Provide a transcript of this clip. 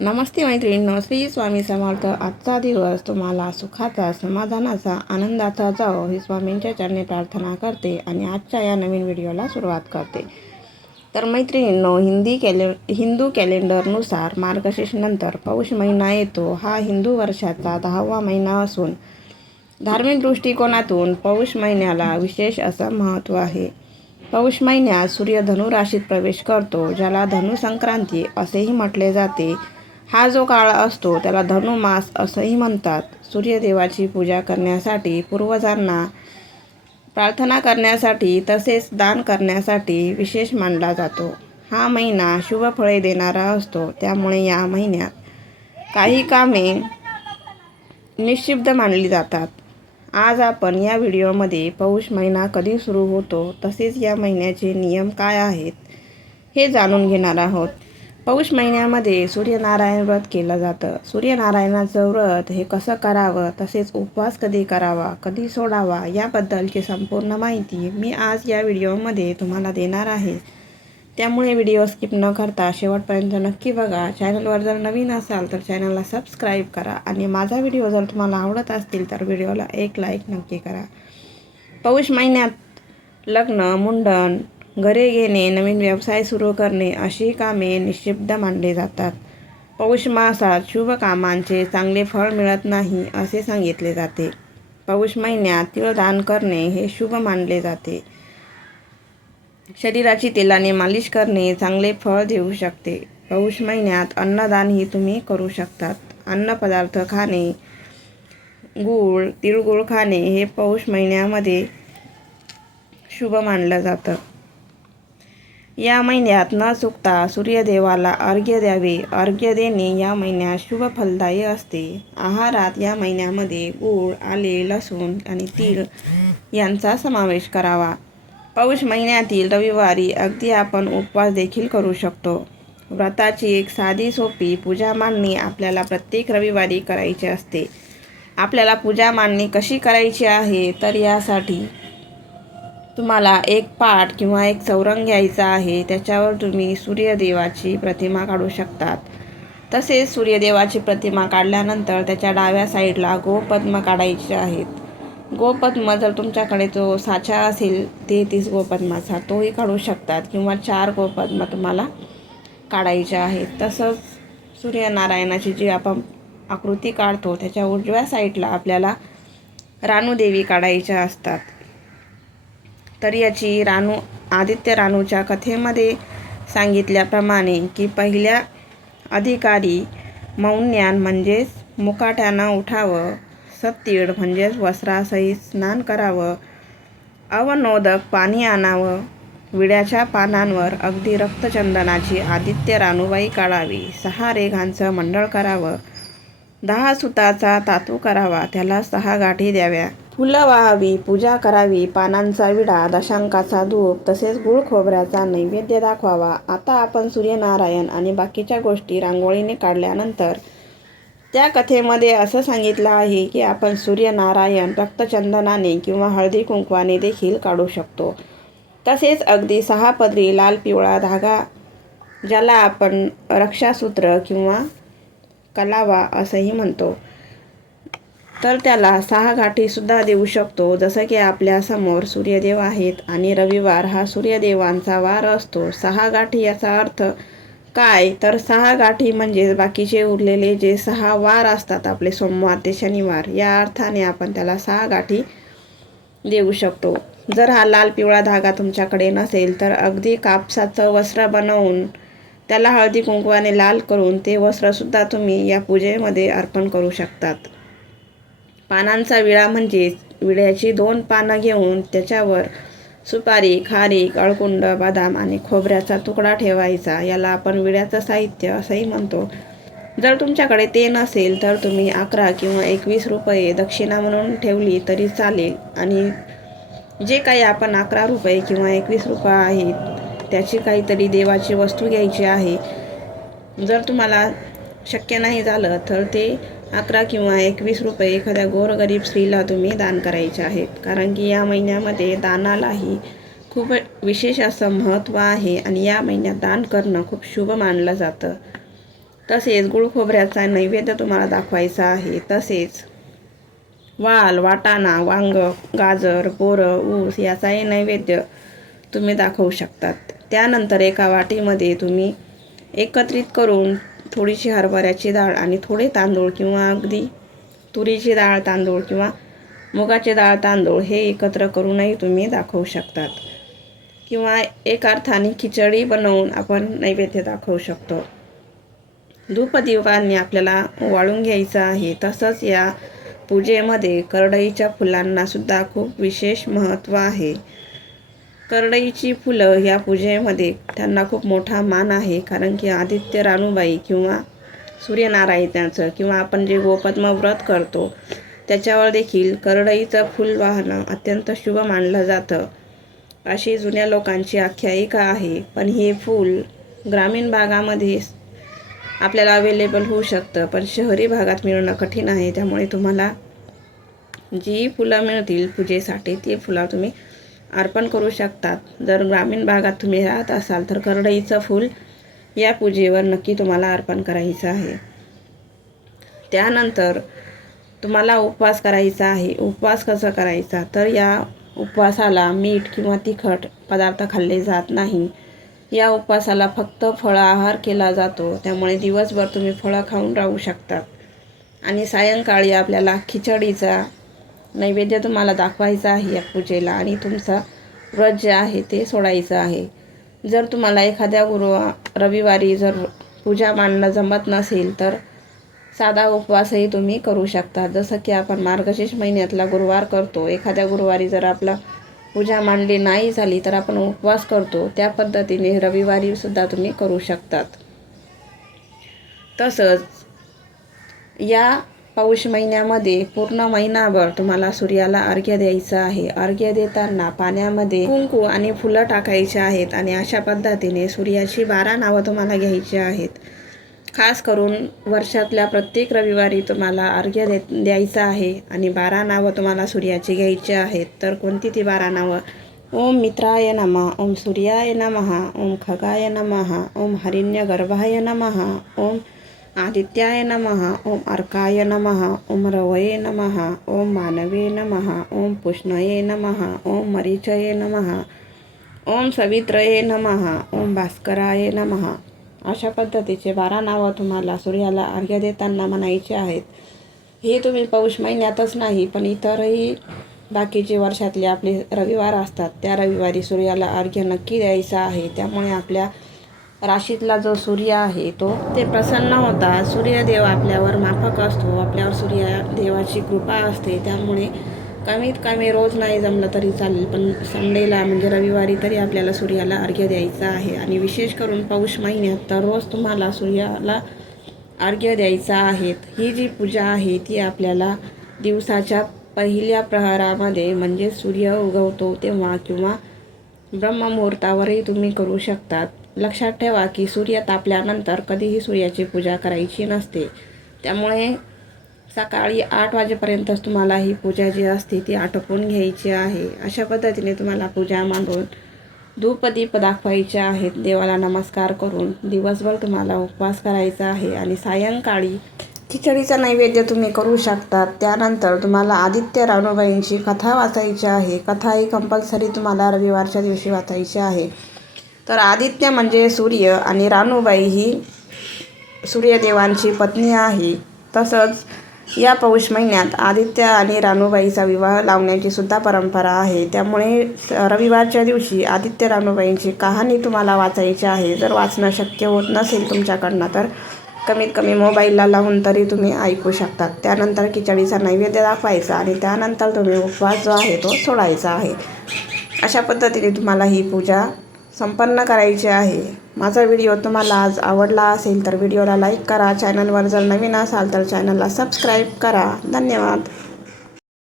नमस्ते मैत्रिणींनो, श्री स्वामी समर्थ. आजचा दिवस तुम्हाला सुखाचा, समाधानाचा, आनंदाचा जावो ही स्वामींच्या चरणी प्रार्थना करते आणि आजच्या या नवीन व्हिडिओला सुरुवात करते. तर मैत्रिणींनो, हिंदू कॅलेंडरनुसार मार्गशीर्ष नंतर पौष महिना येतो. हा हिंदू वर्षाचा 10वा महिना असून धार्मिक दृष्टिकोनातून पौष महिन्याला विशेष असं महत्त्व आहे. पौष महिन्यात सूर्य धनु राशीत प्रवेश करतो, ज्याला धनु संक्रांती असेही म्हटले जाते. हा जो काळ असतो त्याला धनुमास असंही म्हणतात. सूर्यदेवाची पूजा करण्यासाठी, पूर्वजांना प्रार्थना करण्यासाठी तसेच दान करण्यासाठी विशेष मानला जातो. हा महिना शुभ फळे देणारा असतो, त्यामुळे या महिन्यात काही कामे निषिद्ध मानली जातात. आज आपण या व्हिडिओमध्ये पौष महिना कधी सुरू होतो तसेच या महिन्याचे नियम काय आहेत हे जाणून घेणार आहोत. पौष महिन्यामध्ये सूर्यनारायण व्रत केलं जातं. सूर्यनारायणाचं व्रत हे कसं करावं, तसेच उपवास कधी करावा, कधी सोडावा याबद्दलची संपूर्ण माहिती मी आज या व्हिडिओमध्ये तुम्हाला देणार आहे. त्यामुळे व्हिडिओ स्किप न करता शेवटपर्यंत नक्की बघा. चॅनलवर जर नवीन असाल तर चॅनलला सबस्क्राईब करा आणि माझा व्हिडिओ जर तुम्हाला आवडत असतील तर व्हिडिओला एक लाईक नक्की करा. पौष महिन्यात लग्न, मुंडन, घरे घेणे, नवीन व्यवसाय सुरू करणे अशी कामे निषिद्ध मानली जातात. पौष मासात शुभ कामांचे चांगले फळ मिळत नाही असे सांगितले जाते. पौष महिन्यात तिळदान करणे हे शुभ मानले जाते. शरीराची तेलाने मालिश करणे चांगले फळ देऊ शकते. पौष महिन्यात अन्नदानही तुम्ही करू शकतात. अन्नपदार्थ खाणे, तिळगुळ खाणे हे पौष महिन्यामध्ये शुभ मानलं जातं. या महिन्यात न चुकता सूर्यदेवाला अर्घ्य द्यावे. अर्घ्य देणे या महिन्यात शुभ फलदायी असते. आहारात या महिन्यामध्ये गूळ, आले, लसूण आणि तीळ यांचा समावेश करावा. पौष महिन्यातील रविवारी अगदी आपण उपवास देखील करू शकतो. व्रताची एक साधी सोपी पूजा मांडणी आपल्याला प्रत्येक रविवारी करायची असते. आपल्याला पूजा मांडणी कशी करायची आहे तर यासाठी तुम्हाला एक पाट किंवा एक चौरंग घ्यायचा आहे. त्याच्यावर तुम्ही सूर्यदेवाची प्रतिमा काढू शकतात. तसेच सूर्यदेवाची प्रतिमा काढल्यानंतर त्याच्या डाव्या साईडला गोपद्म काढायचे आहेत. गोपद्म जर तुमच्याकडे जो साचा असेल 33 गोपद्माचा तोही काढू शकतात किंवा 4 गोपद्म तुम्हाला काढायचे आहेत. तसंच सूर्यनारायणाची जी आपण आकृती काढतो त्याच्या उजव्या साईडला आपल्याला रानूदेवी काढायच्या असतात. तर याची आदित्य रानूच्या कथेमध्ये सांगितल्याप्रमाणे की पहिल्या अधिकारी मौन्यान म्हणजेच मुकाट्यानं उठावं, सत्तीड म्हणजेच वस्त्रासहित स्नान करावं, अवनोदक पाणी आणावं, विड्याच्या पानांवर अगदी रक्तचंदनाची आदित्य रानूबाई काढावी, 6 रेघांचं मंडळ करावं, 10 सुताचा तातू करावा, त्याला 6 गाठी द्याव्या, फुलं वाहावी, पूजा करावी, पानांचा विडा, दशांकाचा धूप तसेच गुळ खोबऱ्याचा नैवेद्य दाखवावा. आता आपण सूर्यनारायण आणि बाकीच्या गोष्टी रांगोळीने काढल्यानंतर त्या कथेमध्ये असं सांगितलं आहे की आपण सूर्यनारायण रक्तचंदनाने किंवा हळदी कुंकवाने देखील काढू शकतो. तसेच अगदी 6 पदरी लाल पिवळा धागा, ज्याला आपण रक्षासूत्र किंवा कलावा असंही म्हणतो, तर त्याला 6 गाठीसुद्धा देऊ शकतो. जसं की आपल्यासमोर सूर्यदेव आहेत आणि रविवार हा सूर्यदेवांचा वार असतो. 6 गाठी याचा अर्थ काय तर 6 गाठी म्हणजे बाकीचे उरलेले जे 6 वार असतात आपले सोमवार ते शनिवार, या अर्थाने आपण त्याला 6 गाठी देऊ शकतो. जर हा लाल पिवळा धागा तुमच्याकडे नसेल तर अगदी कापसाचं वस्त्र बनवून त्याला हळदी कुंकवाने लाल करून ते वस्त्रसुद्धा तुम्ही या पूजेमध्ये अर्पण करू शकतात. पानांचा विडा म्हणजेच विड्याची 2 पानं घेऊन त्याच्यावर सुपारी, खारीक, अळकुंड, बदाम आणि खोबऱ्याचा तुकडा ठेवायचा. याला आपण विड्याचं साहित्य असंही म्हणतो. जर तुमच्याकडे ते नसेल तर तुम्ही 11 किंवा 21 रुपये दक्षिणा म्हणून ठेवली तरी चालेल. आणि जे काही आपण 11 रुपये किंवा 21 रुपये आहेत त्याची काहीतरी देवाची वस्तू घ्यायची आहे. जर तुम्हाला शक्य नाही झालं तर ते 11 किंवा 21 रुपये एखाद्या गोरगरीब स्त्रीला तुम्ही दान करायचे आहेत. कारण की या महिन्यामध्ये दानालाही खूप विशेष असं महत्त्व आहे आणि या महिन्यात दान करणं खूप शुभ मानलं जातं. तसेच गुळ खोबऱ्याचा नैवेद्य तुम्हाला दाखवायचा आहे. तसेच वाल, वाटाणा, वांग, गाजर, बोरं, ऊस याचाही नैवेद्य तुम्ही दाखवू शकतात. त्यानंतर एका वाटीमध्ये तुम्ही एकत्रित करून थोडीशी हरभऱ्याची डाळ आणि थोडे तांदूळ किंवा अगदी तुरीची डाळ, तांदूळ किंवा मुगाची डाळ, तांदूळ हे एकत्र करूनही तुम्ही दाखवू शकतात. किंवा एक अर्थाने खिचडी बनवून आपण नैवेद्य दाखवू शकतो. धूपदीपांनी आपल्याला वाळून घ्यायचं आहे. तसंच या पूजेमध्ये करडईच्या फुलांना सुद्धा खूप विशेष महत्त्व आहे. करडईची फुलं या पूजेमध्ये त्यांना खूप मोठा मान आहे. कारण की आदित्य रानूबाई किंवा सूर्यनारायणाचं किंवा आपण जे गोपद्म व्रत करतो त्याच्यावर देखील करडईचं फूल वाहणं अत्यंत शुभ मानलं जातं, अशी जुन्या लोकांची आख्यायिका आहे. पण हे फूल ग्रामीण भागामध्ये आपल्याला अवेलेबल होऊ शकतं, पण शहरी भागात मिळणं कठीण आहे. त्यामुळे तुम्हाला जी फुलं मिळतील पूजेसाठी ती फुलं तुम्ही अर्पण करू शकतात. जर ग्रामीण भागात तुम्ही राहत असाल तर करडईचं फूल या पूजेवर नक्की तुम्हाला अर्पण करायचं आहे. त्यानंतर तुम्हाला उपवास करायचा आहे. उपवास कसा करायचा, तर या उपवासाला मीठ किंवा तिखट पदार्थ खाल्ले जात नाही. या उपवासाला फक्त फळ आहार केला जातो. त्यामुळे दिवसभर तुम्ही फळं खाऊन राहू शकतात. आणि सायंकाळी आपल्याला खिचडीचा नैवेद्य तुम्हाला दाखवायचा आहे या पूजेला आणि तुमचं व्रत जे आहे ते सोडायचं आहे. जर तुम्हाला एखाद्या रविवारी जर पूजा मांडणं जमत नसेल तर साधा उपवासही तुम्ही करू शकता. जसं की आपण मार्गशीर्ष महिन्यातला गुरुवार करतो, एखाद्या गुरुवारी जर आपला पूजा मांडली नाही झाली तर आपण उपवास करतो, त्या पद्धतीने रविवारी सुद्धा तुम्ही करू शकतात. तसंच या पौष महिन्यामध्ये पूर्ण महिनाभर तुम्हाला सूर्याला अर्घ्य द्यायचं आहे. अर्घ्य देताना पाण्यामध्ये कुंकू आणि फुलं टाकायची आहेत आणि अशा पद्धतीने सूर्याची 12 नावं तुम्हाला घ्यायची आहेत. खास करून वर्षातल्या प्रत्येक रविवारी तुम्हाला अर्घ्य द्यायचं आहे आणि 12 नावं तुम्हाला सूर्याची घ्यायची आहेत. तर कोणती ती 12 नावं? ओम मित्राय नमः, ओम सूर्याय नमः, ओम खगाय नमः, ओम हिरण्यगर्भाय नमः, ओम आदित्याय नमः, ओम अर्काय नमः, ओम रवये नमः, ओम मानवे नमः, ओम पुष्णये नमः, ओम मरीचये नमः, ओम सवित्रये नमः, ओम भास्कराय नमः. अशा पद्धतीचे 12 नावं तुम्हाला सूर्याला अर्घ्य देताना म्हणायचे आहेत. हे तुम्ही पौष महिन्यातच नाही पण इतरही बाकीचे वर्षातले आपले रविवार असतात त्या रविवारी सूर्याला अर्घ्य नक्की द्यायचं आहे. त्यामुळे आपल्या राशीतला जो सूर्य आहे ते प्रसन्न होता. सूर्यदेव आपल्यावर माफक असतो, आपल्यावर सूर्यदेवाची कृपा असते. त्यामुळे कमीत कमी रोज नाही जमलं तरी चालेल, पण संडेला म्हणजे रविवारी तरी आपल्याला सूर्याला अर्घ्य द्यायचं आहे. आणि विशेष करून पौष महिन्यात तर रोज तुम्हाला सूर्याला अर्घ्य द्यायचं आहे. ही जी पूजा आहे ती आपल्याला दिवसाच्या पहिल्या प्रहरामध्ये म्हणजे सूर्य उगवतो तेव्हा किंवा ब्रह्ममुहूर्तावरही तुम्ही करू शकतात. लक्षात ठेवा की सूर्य तापल्यानंतर कधीही सूर्याची पूजा करायची नसते. त्यामुळे सकाळी 8 वाजेपर्यंतच तुम्हाला ही पूजा जी असते ती आटोपून घ्यायची आहे. अशा पद्धतीने तुम्हाला पूजा मांडून धूपदीप दाखवायचे आहेत. देवाला नमस्कार करून दिवसभर तुम्हाला उपवास करायचा आहे आणि सायंकाळी खिचडीचा नैवेद्य तुम्ही करू शकतात. त्यानंतर तुम्हाला आदित्य रानूबाईंची कथा वाचायची आहे. कथा ही कंपल्सरी तुम्हाला रविवारच्या दिवशी वाचायची आहे. तर आदित्य म्हणजे सूर्य आणि रानूबाई ही सूर्यदेवांची पत्नी आहे. तसंच या पौष महिन्यात आदित्य आणि रानूबाईचा विवाह लावण्याची सुद्धा परंपरा आहे. त्यामुळे रविवारच्या दिवशी आदित्य रानूबाईंची कहाणी तुम्हाला वाचायची आहे. जर वाचणं शक्य होत नसेल तुमच्याकडनं तर कमीत कमी मोबाईलला लावून तरी तुम्ही ऐकू शकतात. त्यानंतर खिचडीचा नैवेद्य दाखवायचा आणि त्यानंतर तुम्ही उपवास जो आहे तो सोडायचा आहे. अशा पद्धतीने तुम्हाला ही पूजा संपन्न करायची आहे. माझा व्हिडिओ तुम्हाला आज आवडला असेल तर व्हिडिओला लाईक करा. चॅनलवर जर नवीन असाल तर चॅनलला सबस्क्राईब करा. धन्यवाद.